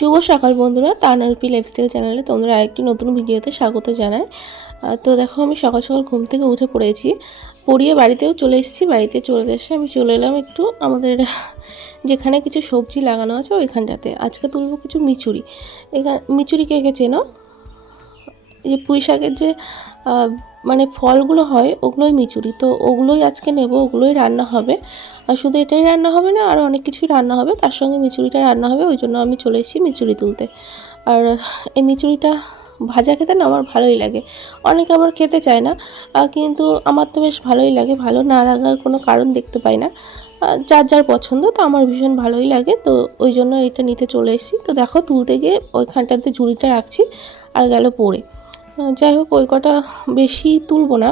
শুভ সকাল বন্ধুরা তানারপি লাইফস্টাইল চ্যানেলে তোমরা আরেকটি নতুন ভিডিওতে স্বাগত জানাই। তো দেখো, আমি সকাল সকাল ঘুম থেকে উঠে পড়েছি। পড়িয়ে বাড়িতেও চলে এসেছি, বাড়িতে চলে এসে আমি চলে এলাম একটু আমাদের যেখানে কিছু সবজি লাগানো আছে ওইখানটাতে। আজকে তুলবো কিছু মিচুরি। এখানে, মিচুরি কে কে চেনো? যে পুঁই শাকের যে মানে ফলগুলো হয়, ওগুলোই মিচুরি। তো ওগুলোই আজকে নেব, ওগুলোই রান্না হবে। আর শুধু এটাই রান্না হবে না আরও অনেক কিছুই রান্না হবে। তার সঙ্গে মিচুরিটা রান্না হবে ওই জন্য আমি চলে এসেছি মিচুরি তুলতে। আর এই মিচুরিটা ভাজা খেতে না আমার ভালোই লাগে। অনেকে আবার খেতে চায় না কিন্তু আমার তো বেশ ভালোই লাগে। ভালো না লাগার কোনো কারণ দেখতে পাই না। যার যার পছন্দ তো আমার ভীষণ ভালোই লাগে। তো ওই জন্য এটা নিতে চলে এসেছি। তো দেখো তুলতে গিয়ে ওইখানটাতে ঝুড়িটা রাখছি আর গেল আহ, যাই হোক ওই কটা বেশি তুলবো না।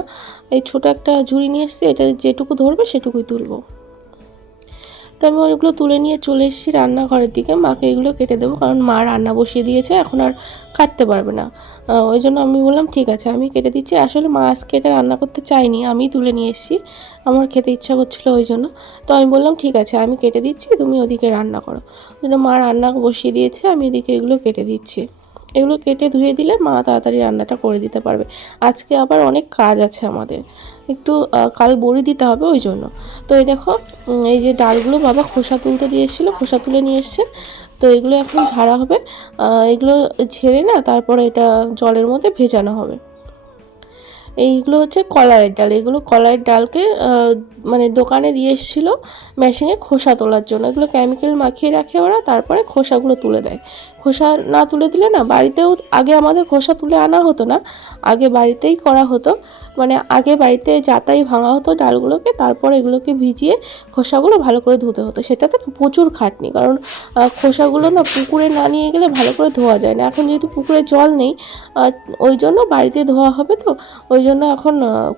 এই ছোটো একটা ঝুড়ি নিয়ে এসেছি এটা যেটুকু ধরবে সেটুকুই তুলবো। তো আমি ওইগুলো তুলে নিয়ে চলে এসেছি রান্নাঘরের দিকে। মাকে এগুলো কেটে দেবো কারণ মা রান্না বসিয়ে দিয়েছে, এখন আর কাটতে পারবে না। ওই জন্য আমি বললাম, ঠিক আছে, আমি কেটে দিচ্ছি। আসলে মা আজকে এটা রান্না করতে চাইনি আমি তুলে নিয়ে এসেছি। আমার খেতে ইচ্ছা করছিল ওই জন্য। তো আমি বললাম, ঠিক আছে, আমি কেটে দিচ্ছি, তুমি ওদিকে রান্না করো। ওই জন্য মা রান্না বসিয়ে দিয়েছে, আমি এদিকে এগুলো কেটে দিচ্ছি। এগুলো কেটে ধুয়ে দিলে মা তাড়াতাড়ি রান্নাটা করে দিতে পারবে। আজকে আবার অনেক কাজ আছে আমাদের। একটু কাল বড়ি দিতে হবে ওই জন্য। তো এই দেখো এই যে ডালগুলো বাবা খোসা তুলতে দিয়ে এসেছিল খোসা তুলে নিয়ে এসছে। তো এগুলো এখন ঝাড়া হবে। এগুলো ঝেড়ে না, তারপরে এটা জলের মধ্যে ভেজানো হবে। এইগুলো হচ্ছে কলাইয়ের ডাল। এগুলো কলাইয়ের ডালকে মানে দোকানে দিয়ে এসেছিল মেশিনে খোসা তোলার জন্য। এগুলো কেমিক্যাল মাখিয়ে রাখে ওরা, তারপরে খোসাগুলো তুলে দেয়। খোসা না তুলে দিলে না, বাড়িতেও আগে আমাদের খোসা তুলে আনা হতো না, আগে বাড়িতেই করা হতো। মানে আগে বাড়িতে যাতাই ভাঙা হতো ডালগুলোকে, তারপর এগুলোকে ভিজিয়ে খোসাগুলো ভালো করে ধুতে হতো। সেটাতে প্রচুর খাটনি, কারণ খোসাগুলো না পুকুরে না নিয়ে গেলে ভালো করে ধোয়া যায় না। এখন যেহেতু পুকুরে জল নেই ওই জন্য বাড়িতে ধোয়া হবে তো, ওই জন্য এখন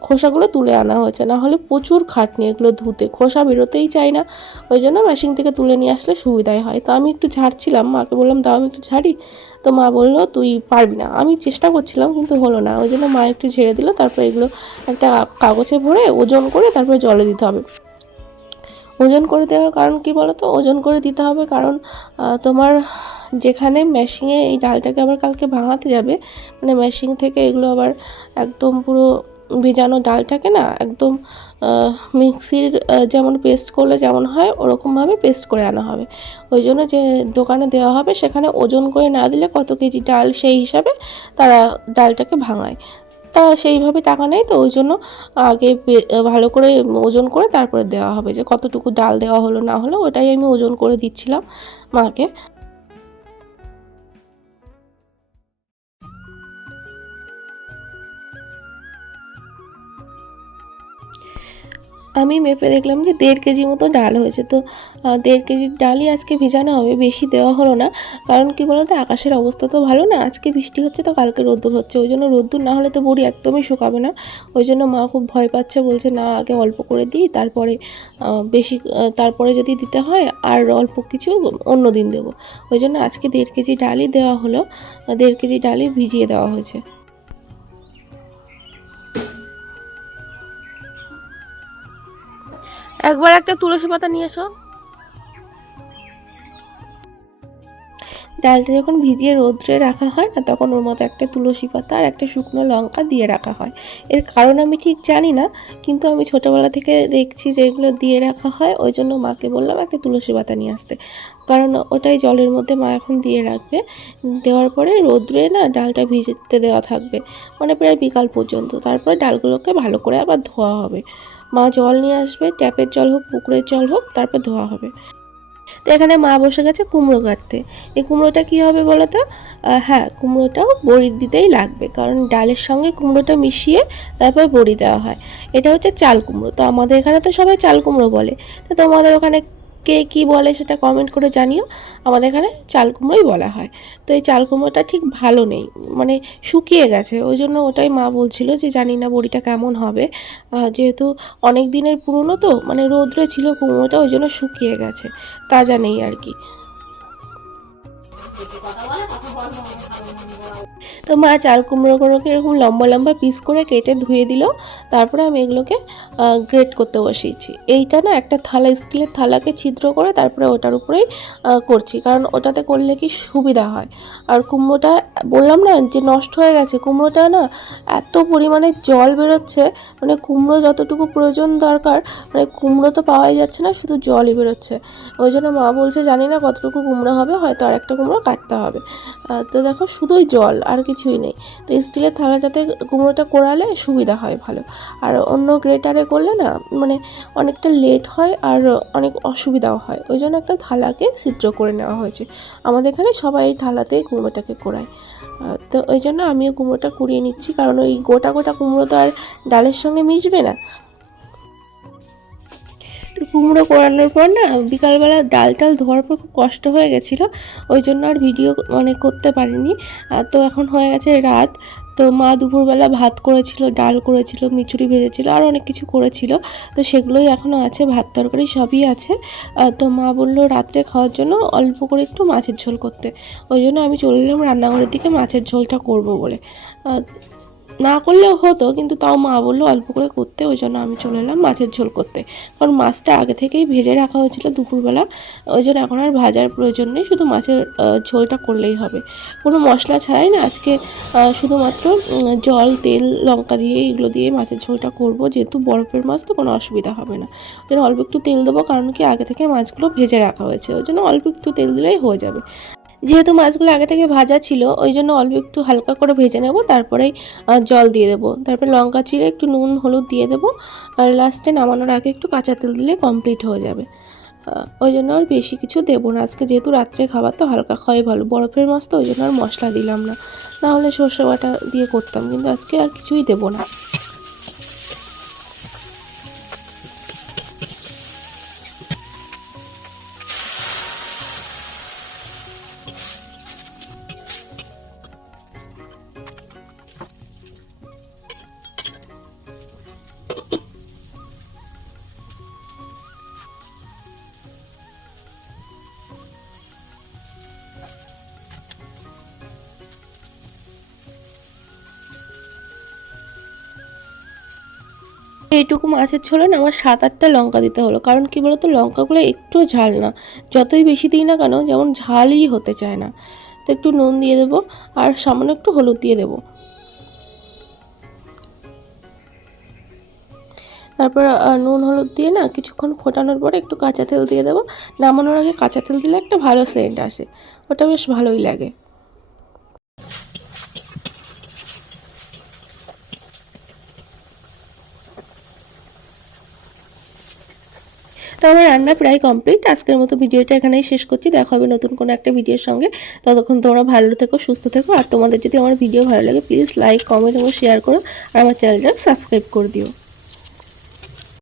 খোসাগুলো তুলে আনা হয়েছে। না হলে প্রচুর খাটনি, এগুলো ধুতে। খোসা বেরোতেই চাই না। ওই জন্য মেশিন থেকে তুলে নিয়ে আসলে সুবিধাই হয়। তো আমি একটু ঝাড়ছিলাম, মাকে বললাম, দাও আমি একটু ঝাড়ি। তো মা বলল, তুই পারবি না। আমি চেষ্টা করছিলাম, কিন্তু হলো না। ওই জন্য মা একটু ঝেড়ে দিল। তারপর এগুলো একটা কাগজে ভরে ওজন করে তারপরে জলে দিতে হবে। ওজন করে দেওয়ার কারণ কি বলো তো ওজন করে দিতে হবে কারণ তোমার যেখানে মেশিনে এই ডালটাকে আবার কালকে ভাঙাতে যাবে মানে মেশিন থেকে এগুলো আবার একদম পুরো ভেজানো ডালটাকে না একদম মিক্সির যেমন পেস্ট করলে যেমন হয়, ওরকমভাবে পেস্ট করে আনা হবে। ওই জন্য যে দোকানে দেওয়া হবে সেখানে ওজন করে না দিলে কত কেজি ডাল সেই হিসাবে তারা ডালটাকে ভাঙায়। তা সেইভাবে টাকা নেয় তো ওই জন্য আগে ভালো করে ওজন করে তারপরে দেওয়া হবে। যে কতটুকু ডাল দেওয়া হলো না হলো, ওটাই আমি ওজন করে দিচ্ছিলাম মাকে। আমি মেপে দেখলাম যে দেড় কেজি মতো ডাল হয়েছে। তো দেড় কেজির ডালই আজকে ভিজানো হবে, বেশি দেওয়া হলো না। কারণ কি বলতো, আকাশের অবস্থা তো ভালো না। আজকে বৃষ্টি হচ্ছে তো কালকে রোদ্দুর হচ্ছে। ওই জন্য রোদ্দুর না হলে তো বড়ি একদমই শুকাবে না। ওই জন্য মা খুব ভয় পাচ্ছে, বলছে, না, আগে অল্প করে দিই, তারপরে বেশি তারপরে যদি দিতে হয়, আর অল্প কিছু অন্য দিন দেবো। ওই জন্য আজকে দেড় কেজি ডালই দেওয়া হলো। দেড় কেজি ডালই ভিজিয়ে দেওয়া হয়েছে। একবার একটা তুলসী পাতা নিয়ে এসো। ডালটা যখন ভিজিয়ে রোদ্রে রাখা হয় না, তখন ওর মতো একটা তুলসী পাতা আর একটা শুকনো লঙ্কা দিয়ে রাখা হয়। এর কারণ আমি ঠিক জানি না, কিন্তু আমি ছোটোবেলা থেকে দেখছি যে এগুলো দিয়ে রাখা হয়, ওই জন্য মাকে বললাম একটা তুলসী পাতা নিয়ে আসতে। কারণ ওটাই জলের মধ্যে মা এখন দিয়ে রাখবে। দেওয়ার পরে রোদ্রে না ডালটা ভিজতে দেওয়া থাকবে। মানে প্রায় বিকাল পর্যন্ত। তারপরে ডালগুলোকে ভালো করে আবার ধোয়া হবে। মা জল নিয়ে আসবে, ট্যাপের জল হোক, পুকুরের জল হোক, তারপর ধোয়া হবে। তো এখানে মা বসে গেছে কুমড়ো কাটতে। এই কুমড়োটা কি হবে বলো তো হ্যাঁ কুমড়োটাও বড়ি দিতেই লাগবে, কারণ ডালের সঙ্গে কুমড়োটা মিশিয়ে তারপর বড়ি দেওয়া হয়। এটা হচ্ছে চাল কুমড়ো। তো আমাদের এখানে তো সবাই চাল কুমড়ো বলে। তো তোমাদের ওখানে কে কী বলে সেটা কমেন্ট করে জানিও। আমাদের এখানে চাল কুমড়োই বলা হয়। তো এই চাল কুমড়োটা ঠিক ভালো নেই। মানে শুকিয়ে গেছে। ওই জন্য ওটাই মা বলছিল যে জানি না বড়িটা কেমন হবে। যেহেতু অনেক দিনের পুরনো তো মানে রৌদ্রে ছিল কুমড়োটা, ওই জন্য শুকিয়ে গেছে। তাজা নেই আর কি। তো মা চাল কুমড়োগুলোকে এরকম লম্বা লম্বা পিস করে কেটে ধুয়ে দিল। তারপরে আমি এগুলোকে গ্রেট করতে বসিয়েছি। এইটা না একটা থালা স্টিলের থালাকে ছিদ্র করে তারপরে ওটার উপরেই করছি। কারণ ওটাতে করলে কি সুবিধা হয়? আর কুমড়োটা, বললাম না যে নষ্ট হয়ে গেছে, কুমড়োটা না এত পরিমাণে জল বেরোচ্ছে মানে কুমড়ো যতটুকু প্রয়োজন দরকার মানে কুমড়ো তো পাওয়াই যাচ্ছে না, শুধু জলই বেরোচ্ছে। ওই জন্য মা বলছে, জানি না কতটুকু কুমড়ো হবে, হয়তো আর একটা কুমড়ো কাটতে হবে। তো দেখো শুধুই জল, আর কিছুই নেই। তো স্টিলের থালাটাতে কুমড়োটা কোরালে সুবিধা হয় ভালো। আর অন্য গ্রেটারে করলে না মানে অনেকটা লেট হয় আর অনেক অসুবিধাও হয়। ওই জন্য একটা থালাকে ছিদ্র করে নেওয়া হয়েছে। আমাদের এখানে সবাই এই থালাতেই কুমড়োটাকে কোরায়। তো ওই জন্য আমিও কুমড়োটা কুড়িয়ে নিচ্ছি। কারণ ওই গোটা গোটা কুমড়ো তো আর ডালের সঙ্গে মিশবে না। কুমড়ো কোরানোর পর না, বিকালবেলা ডাল টাল ধোয়ার পর খুব কষ্ট হয়ে গেছিল, ওই জন্য আর ভিডিও মানে করতে পারিনি। তো এখন হয়ে গেছে রাত, তো মা দুপুরবেলা ভাত করেছিল, ডাল করেছিল মিচুরি ভেজেছিল, আর অনেক কিছু করেছিল। তো সেগুলোই এখনও আছে, ভাত তরকারি সবই আছে। তো মা বলল রাত্রে খাওয়ার জন্য অল্প করে একটু মাছের ঝোল করতে। ওই জন্য আমি চলে এলাম রান্নাঘরের দিকে মাছের ঝোলটা করব বলে। না করলেও হতো, কিন্তু তাও মা বলল অল্প করে করতে, ওই জন্য আমি চলে এলাম মাছের ঝোল করতে। কারণ মাছটা আগে থেকেই ভেজে রাখা হয়েছিল দুপুরবেলা, ওই জন্য এখন আর ভাজার প্রয়োজন নেই, শুধু মাছের ঝোলটা করলেই হবে। কোনো মশলা ছাড়াই না, আজকে শুধুমাত্র জল, তেল, লঙ্কা দিয়ে, এগুলো দিয়ে মাছের ঝোলটা করব, যেহেতু বরফের মাছ তো কোনো অসুবিধা হবে না। ওই জন্য অল্প একটু তেল দেবো, কারণ কি আগে থেকে মাছগুলো ভেজে রাখা হয়েছে, ওই জন্য অল্প একটু তেল দিলেই হয়ে যাবে। যেহেতু মাছগুলো আগে থেকে ভাজা ছিল, ওই জন্য অল্প একটু হালকা করে ভেজে নেব তারপরেই জল দিয়ে দেবো। তারপরে লঙ্কা চিড়ে, একটু নুন, হলুদ দিয়ে দেবো। আর লাস্টে নামানোর আগে একটু কাঁচা তেল দিলে কমপ্লিট হয়ে যাবে। ওই জন্য আর বেশি কিছু দেবো না। আজকে যেহেতু রাত্রে খাবার, তো হালকা খাওয়াই ভালো। বরফের মাছ তো ওই জন্য আর মশলা দিলাম না। না হলে সর্ষে বাটা দিয়ে করতাম, কিন্তু আজকে আর কিছুই দেবো না। এইটুকু মাছের ঝোলে না আমার সাত আটটা লঙ্কা দিতে হলো। কারণ কি বলতো, লঙ্কাগুলো একটু ঝাল না। যতই বেশি দিই না কেন, যেমন ঝালই হতে চায় না। তো একটু নুন দিয়ে দেবো আর সামান্য একটু হলুদ দিয়ে দেবো। তারপর নুন, হলুদ দিয়ে না কিছুক্ষণ ফোটানোর পরে একটু কাঁচা তেল দিয়ে দেবো। নামানোর আগে কাঁচা তেল দিলে একটা ভালো সেন্ট আসে। ওটা বেশ ভালোই লাগে। তো আমার রান্না প্রায় কমপ্লিট। আজকের মতো ভিডিওটা এখানেই শেষ করছি। দেখা হবে নতুন কোনো একটা ভিডিওর সঙ্গে। ততক্ষণ তোমরা ভালো থেকো, সুস্থ থেকো। আর তোমাদের যদি আমার ভিডিও ভালো লাগে প্লিজ লাইক কমেন্ট এবং শেয়ার করো। আর আমার চ্যানেলটা সাবস্ক্রাইব করে দিও।